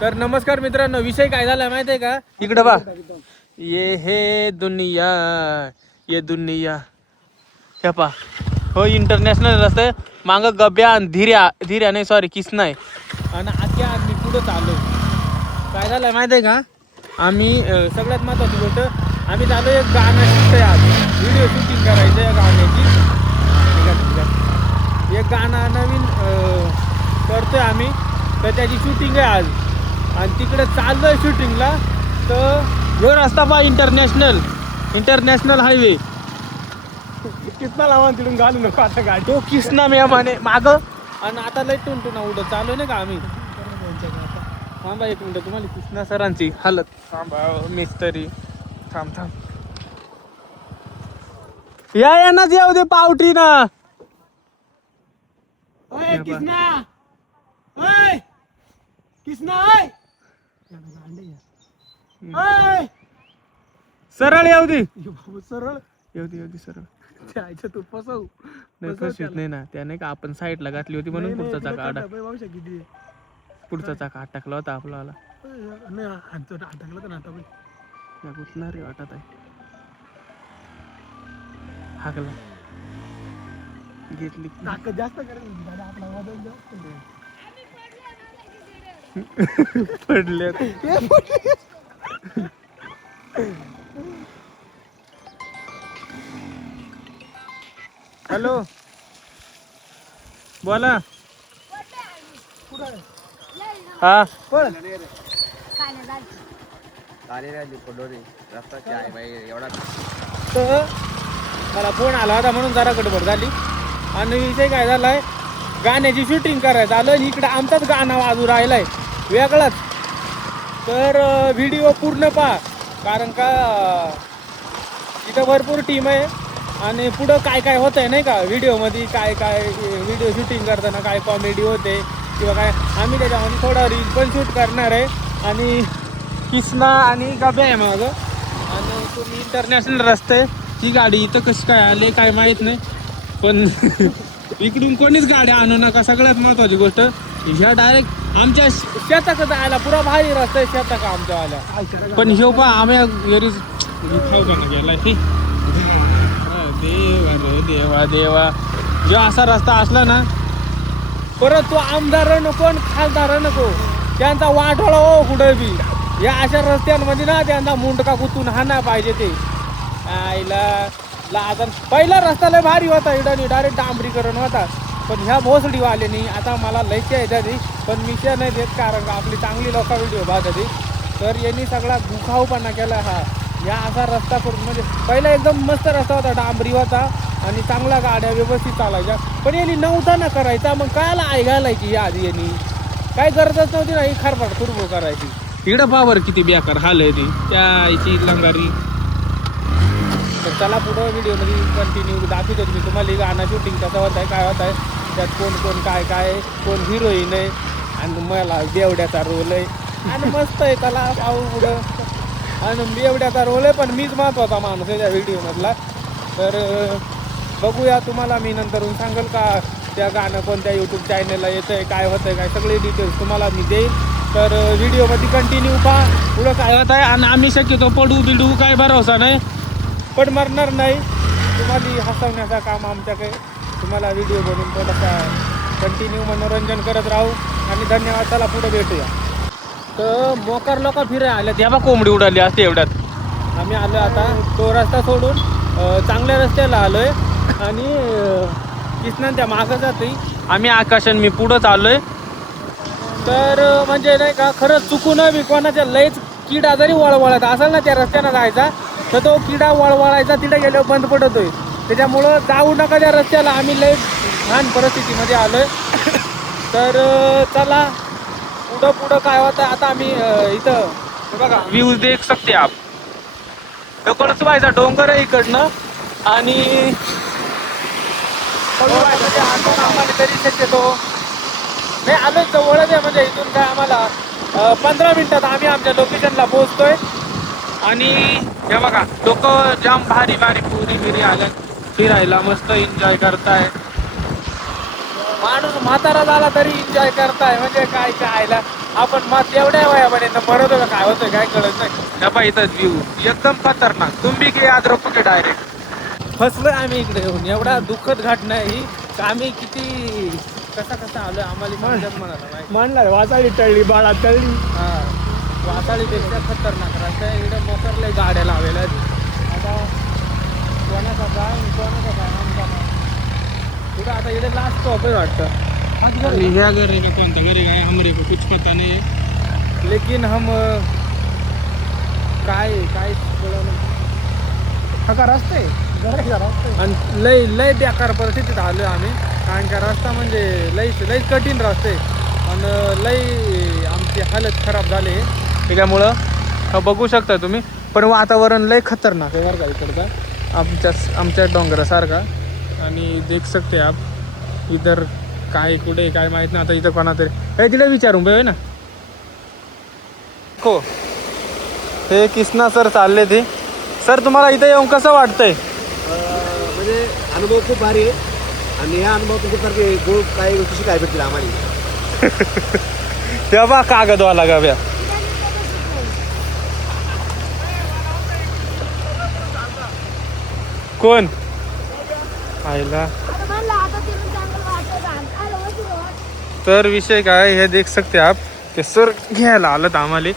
तर नमस्कार मित्रांनो, विषय काय झाला माहिती आहे का? इकडे बा, ये हे दुनिया हे पा हो, इंटरनॅशनल रस्ते माग गब्या आणि धीर्या नाही, सॉरी किसना आहे आणि आख्या आम्ही पुढं चालू. काय झालंय माहिती आहे का? आम्ही सगळ्यात महत्वाची गोष्ट, आम्ही चालू एक गाणं शिकतोय आज, व्हिडिओ शूटिंग करायचं या गाण्याची. एक गाणं नवीन करतोय आम्ही, तर त्याची शूटिंग आहे आज आणि तिकडे चाललोय शूटिंगला. तर ह्यो रस्ता पहा, इंटरनॅशनल हायवे. कितना लावा तिथून घालू नको आता गाडी. तो किसना मी माने माग आणि आता लय टुनटुना उडत चालू नाही का आम्ही. थांबा एक मिनिट, तुम्हाला किसना सरांची हालत थांबा मिस्त्री. थांब या ना येऊ दे पावटी ना. सरळ येऊ दे, सरळ येऊ दे सरळ. जायचं तू फसव नाही फसवीत नाही ना, त्याने का आपण साईडला घातली होती म्हणून पुढचा चाका अटकला होता आपल्याला. नाही अटकलं तर नाटा गुतणार रे वाटत आहे. हाकला घेतली ताकद जास्त करेल आपला वजन जास्त पडले. हॅलो बोला. हा तर मला फोन आला होता म्हणून जरा गडबड झाली. आणि विषय काय झालाय, गाण्याची शूटिंग करायचं आलं आणि इकडे आमचाच गाणं वाजू राहिलाय वेगळाच. तर व्हिडिओ पूर्ण पहा, कारण का इथं भरपूर टीम आहे आणि पुढं काय काय होतंय नाही का व्हिडिओमध्ये, काय व्हिडिओ शूटिंग करताना काय कॉमेडी होते किंवा काय, आम्ही त्याच्यामध्ये थोडा रील पण शूट करणार आहे. आणि किसना आणि गब्या आहे माझं. आणि तुम्ही इंटरनॅशनल रस्ते, ही गाडी इथं कशी काय आले काय माहीत नाही, पण इकडून कोणीच गाड्या आणू नका. सगळ्यात महत्वाची गोष्ट, ह्या डायरेक्ट आमच्या शेताकडे जायला पुरा भारी रस्ता आहे शेताका आमच्या आल्या. पण ह्यो पहा आम्ही गेला देवा देवा, जो असा रस्ता असला ना, परत तो आमदार नको आणि खासदार नको, त्यांचा वाटोळा हो कुठे बी. या अशा रस्त्यांमध्ये ना त्यांचा मुंडका गुतून हाना पाहिजे. ते आईला लाजन. पहिला रस्ता लय भारी होता, इडानी डायरेक्ट डांबरीकरण होता. पण ह्या भोसडीवाल्यानी आता मला लयच्या येतात, पण मी त्या नाही देत, कारण का आपली चांगली लोक व्हिडिओ पाहतात. तर यांनी सगळा दुखावपणा केला. हा या असा रस्ता करून, म्हणजे पहिला एकदम मस्त रस्ता होता, डांबरी होता आणि चांगला गाड्या व्यवस्थित चालायच्या. पण यांनी नव्हता ना करायचा, मग कायला आई घालायची या आधी. यांनी काय गरजच नव्हती ना ही खारपाट तुरबो करायची. इकडं पावर किती बेकार हाल आहे ती त्या आईची लंगारी. तर चला पुढं व्हिडिओमध्ये कंटिन्यू दाखवतो मी तुम्हाला गाणं शूटिंग कसं होत आहे, काय होत आहे, त्यात कोण काय कोण हिरोईन आहे आणि मला बेवड्याचा रोल आहे आणि मस्त आहे. त्याला पाहू पुढं आणि बेवड्याचा रोल आहे, पण मीच महत्त्वाचा माणूस आहे त्या व्हिडिओमधला. तर बघूया, तुम्हाला मी नंतरून सांगेल का त्या गाणं कोणत्या यूट्यूब चॅनलला येतं आहे, काय होतं आहे, काय सगळे डिटेल्स तुम्हाला मी देईल. तर व्हिडिओमध्ये कंटिन्यू पहा, पुढं काय होत आहे. आणि आम्ही शक्यतो पडू काय भरोसा नाही, पण मरणार नाही. तुम्हाला हसवण्याचं काम आमच्याकडे, तुम्हाला व्हिडिओ बनवून थोडासा कंटिन्यू मनोरंजन करत राहू. आणि धन्यवाद. चला पुढे भेटूया. तर मोकार लोक फिरायला आले, त्या बा कोंबडी उडाली असते एवढ्यात. आम्ही आलो आता तो रस्ता सोडून चांगल्या रस्त्याला आलोय आणि किसनांच्या मागं जातोय आम्ही. आकाशन मी पुढं चाललोय. तर म्हणजे नाही का, खरंच चुकून मी कोणाच्या लयच किडा जरी वळवळत असेल ना त्या रस्त्यानं जायचा, तर तो किडा वळवळायचा तिथे गेल्यावर बंद पडतोय. त्याच्यामुळं जाऊ नका त्या रस्त्याला. आम्ही लय लहान परिस्थितीमध्ये आलोय. तर चला पुढं काय होतं आता. आम्ही इथं बघा व्ह्यूज देख सकते आप. कळसवायचा डोंगर आहे इकडनं आणि आम्हाला तरी शक्यतो नाही आलोय जवळच आहे, म्हणजे इथून काय आम्हाला 15 मिनिटात आम्ही आमच्या लोकेशनला पोहोचतोय. आणि हे बघा लोक जाम भारी पुरी बिरी आल्या फिरायला, मस्त एन्जॉय करताय. माणूस म्हातारा झाला तरी एन्जॉय करताय, म्हणजे काय आयला आपण मग तेवढ्या वयापर्यंत मरत होतं काय होतं काय कळत नाही. त्या पाहिजेच व्ह्यू एकदम खतरनाक. तुम्ही की आज रोपके डायरेक्ट फसलोय आम्ही इकडे येऊन. एवढा दुःखद घटना आहे ही. आम्ही किती कसा आलोय आम्हाला समजत म्हणाला माहिती. म्हणला वाचाळी टळली बाळा टळली. हा वासाळीपेक्षा खतरनाक रस्ता इकडे मोकरले गाड्या लावायला. आता कोणाचा काय कोणाचा काय आमचा कुठं आता इकडे लास्ट स्टॉप आहे वाटतं. ह्या घर में कोणता घरी काय हमरे को कुछ पता नहीं लेकिन हम काय हा का रस्ता आहे घराचा रस्ता आहे. आणि लय बेकार परिस्थितीत आलोय आम्ही. कारण का रस्ता म्हणजे लय कठीण रस्ता आहे आणि लय आमची हालत खराब झाली आहे त्याच्यामुळं बघू शकता तुम्ही. पण वातावरण लय खतरनाक आहे बरं का इकडचा आमच्या डोंगरासारखा. आणि देख सकते आप इधर काय कुठे काय माहित नाही. आता इथं कोणा तरी हे तिला विचारून बघ ना हो. हे किसना सर चालले ते. सर तुम्हाला इथं येऊन कसं वाटतंय? म्हणजे अनुभव खूप भारी आहे आणि ह्या अनुभव तुमच्यासारखे गोड काही गोष्टी शिकायला भेटतील आम्हाला. तेव्हा कागदवाला गाव्या कोण आईला. तर विषय काय हे देख सकते आप ते सर घ्यायला आलं आम्हाला.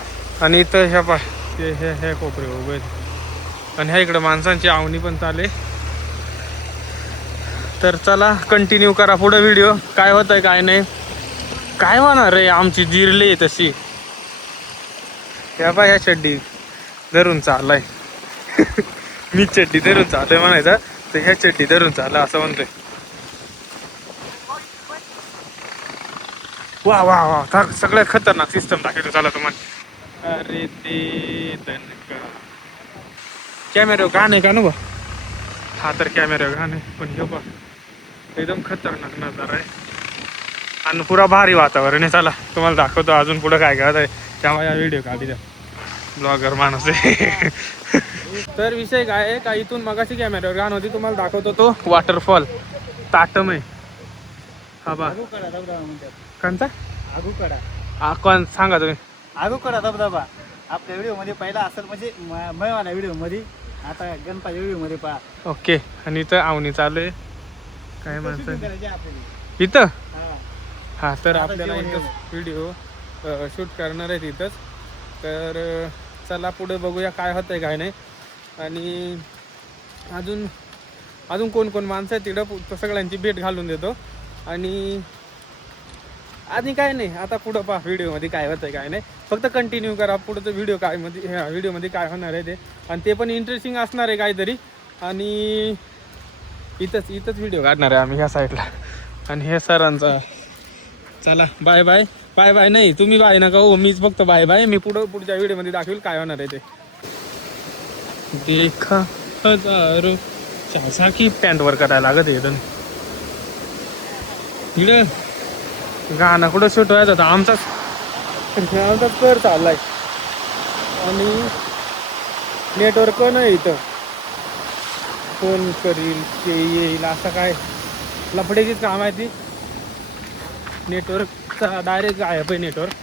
आणि इथं ह्या पा हे कोपरे उभे आणि ह्या इकडं माणसांची आवणी पण चाले. तर चला कंटिन्यू करा पुढे व्हिडिओ. काय होतंय काय नाही काय होणार रे आमची जिरली तशी. ह्या बा ह्या चड्डी धरून चाललाय. मी चड्डी धरून चाललोय म्हणायचा तर ह्या चड्डी धरून चालला असं म्हणतोय. वा वा वा सगळ्यात खतरनाक सिस्टम दाखवतो चला तुम्हाला. अरे ते कॅमेरा घाण आहे का नु बा. हा तर कॅमेरा घाण आहे पण घेऊ बा एकदम खतरनाक नजारा आहे आणि पुरा भारी वातावरण आहे. चला तुम्हाला दाखवतो अजून पुढं काय करत आहे. त्यामुळे या व्हिडिओ काढी द्या ब्लॉगर माणूस आहे. तर विषय काय आहे का इथून मगाशी कॅमेऱ्यावर घाण होती तुम्हाला दाखवतो तो वॉटरफॉल ताटम आहे. हा बा कोणता आगूकडा कोण सांगा तुम्ही. आगूकडा धबधबा आपल्या व्हिडिओ मध्ये पहिला असेल म्हणजे मयवाला व्हिडिओ मध्ये. आता गणपती व्हिडिओ मध्ये पहा. ओके. आणि इथं आवणी चालू आहे काय माणसं आपल्याला इथं. हा. हा तर आता आपल्याला जेवण इथंच व्हिडिओ शूट करणार आहेत इथंच. तर चला पुढे बघूया काय होतंय काय नाही. आणि अजून कोण माणसं आहेत तिकडं सगळ्यांची भेट घालून देतो. आणि काय नाही आता पुढं पहा व्हिडिओमध्ये काय होतंय काय नाही. फक्त कंटिन्यू करा पुढचं व्हिडिओ काय मध्ये ह्या व्हिडिओमध्ये काय होणार आहे ते. आणि ते पण इंटरेस्टिंग असणार आहे काहीतरी. आणि इथंच व्हिडिओ काढणार आहे आम्ही ह्या साईडला. आणि हे सरांचा चला बाय बाय. बाय नाही तुम्ही बाय नका हो मीच फक्त बाय. मी पुढच्या व्हिडिओमध्ये दाखवेल काय होणार आहे ते. देखा हजारो सारखी पॅन्टवर करायला लागत आहे इथं. इकडं गाणं कुठं शूट व्हायचं होता आमचाच कर चाललाय. आणि नेटवर्क नाही इथं. फोन करील ते येईल असं काय लफड्याचीच काम आहे ती. नेटवर्कचा डायरेक्ट गायब आहे नेटवर्क.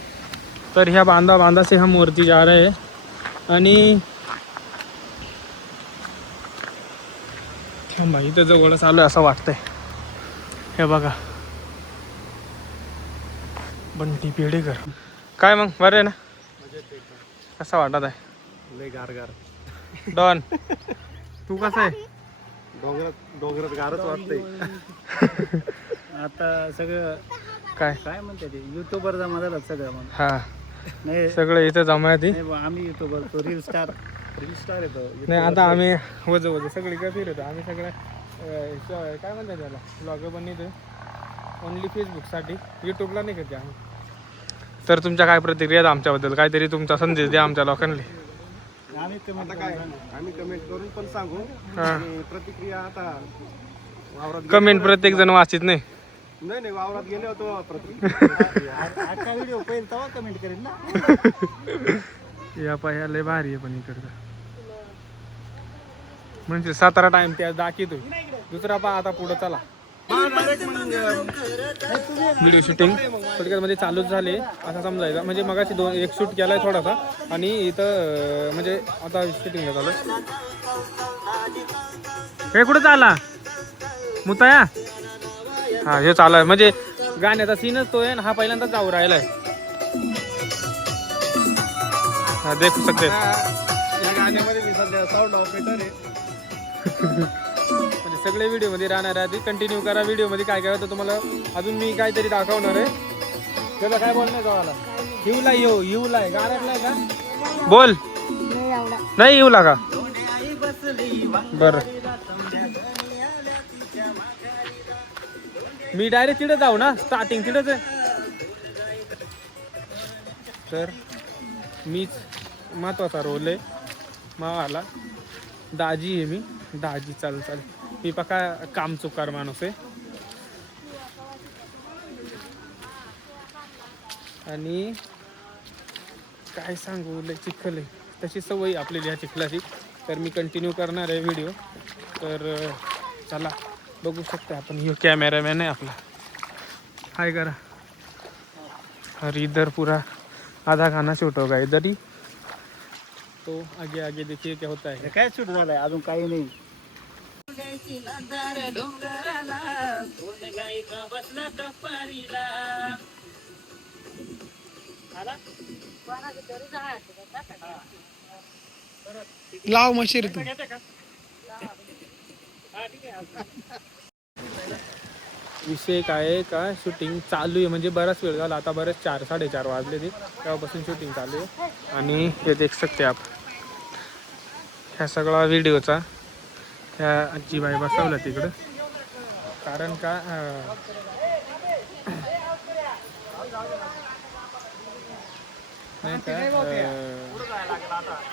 तर ह्या बांधा से हम वरती जा रहे हैं. आणि थांबा इथं जवळच आलोय असं वाटतंय. हे बघा बंटी पेडेकर. काय मग बरं आहे ना. कसा वाटत आहे लय गार डॉन तू कसं आहे. डोंगरात गारच वाटतंय. आता सगळं काय म्हणते ते युट्यूबर जमा झालं सगळं. मग हा नाही सगळं इथं जमा आहे. नाही बा, आम्ही युट्यूबर तो रील स्टार येतो. नाही आता आम्ही वज सगळी काय फिरतो आम्ही सगळं काय म्हणतात त्याला ब्लॉग बनवतो ओनली फेसबुकसाठी. यूट्यूबला नाही करते आम्ही. तर तुमच्या काय प्रतिक्रिया आहेत आमच्याबद्दल काहीतरी तुमचा संदेश द्या आमच्या लोकांना. आम्ही कमेंट काय आम्ही कमेंट करून पण सांगू. हा आणि प्रतिक्रिया आता वावरात कमेंट प्रत्येक जण वाचित नाही. नाही वावरात गेले होतो प्रतिक्रिया. आजचा व्हिडिओ पहिला तेव्हा कमेंट करेन ना. या पाह्या लय भारी आहे पण इकडचं म्हणजे 17 टाइम त्या दाखवतोय. दुसरा पहा आता पुढं चला. व्हिडिओ शूटिंग थोडक्यात चालूच झाले असं समजायचं. म्हणजे मगाशी एक शूट केलाय थोडासा आणि इथं म्हणजे आता शूटिंगला चालू. हे कुठं चालला मुताया? हा हे चालू आहे म्हणजे गाण्याचा सीनच तो आहे ना. हा पहिल्यांदा जाऊ राहिलाय. हा देखू शकते या गाण्यामध्ये मी सध्या साऊंड ऑपरेटर आहे. म्हणजे सगळे व्हिडिओमध्ये राहणार आहे. कंटिन्यू करा. व्हिडिओमध्ये काय काय होतं तुम्हाला अजून मी काहीतरी दाखवणार आहे. त्याला काय बोलणार गावाला? हिवला हिवलाय गाण्यातलाय का? बोल. नाही हिवला का? बर मी डायरेक्ट तिथे जाऊ ना. स्टार्टिंग तिथेच आहे. तर मीच महत्वाचा रोल आहे मावाला. दाजी आहे मी. दाजी चाल मी पक्का काम चुकार माणूस आहे. आणि काय सांगू लय चिखल आहे. तशी सवय आपल्याला ह्या चिखलाची. तर मी कंटिन्यू करणार आहे व्हिडिओ. तर चला बघू शकता आपण. यो कॅमेरामॅन आहे आपला. हाय करा. और इधर पूरा आधा गाना शूट होगा इधर ही. तो आगे आगे देखिए क्या होता है. काय शूट झालंय अजून काही नाही. लाव मशीर तू. विषय काय आहे का शूटिंग चालू आहे म्हणजे बराच वेळ झाला. आता बरेच 4-4:30 वाजले ते. तेव्हापासून शूटिंग चालू आहे. आणि हे देख सकते आप ह्या सगळा व्हिडिओचा ह्या आजीबाई बसवला तिकडं. कारण का नाही का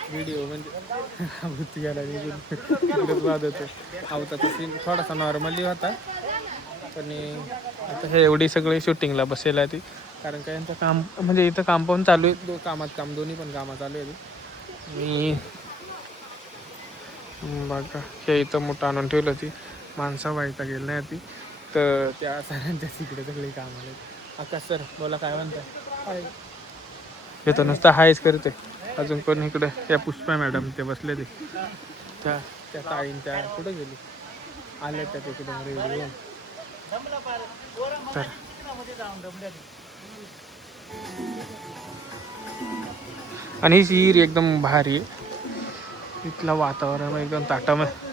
व्हिडिओ म्हणजे गेला निघून वाद होतो. आवताचा सीन थोडासा नॉर्मली होता. पण आता हे एवढी सगळी शूटिंगला बसेल आहे ती. कारण का यांचं काम म्हणजे इथं काम पण चालू आहे. कामात काम दोन्ही पण कामं चालू आहे. मी बघा हे इथं मोठं आणून ठेवलं. ती माणसं व्हायचा गेलं नाही ती. तर त्या सरांच्या तिकडे सगळे काम आले. आकाश सर बोला काय म्हणताय? येतो नुसतं हायच करते. अजून कोण इकडे या पुष्पा मॅडम ते बसले ते त्या ताईन त्या कुठं गेली आल्या त्या तिकडे रेडिओ. तर आणि ही विहीर एकदम भारी आहे. इथलं वातावरण एकदम ताटम आहे.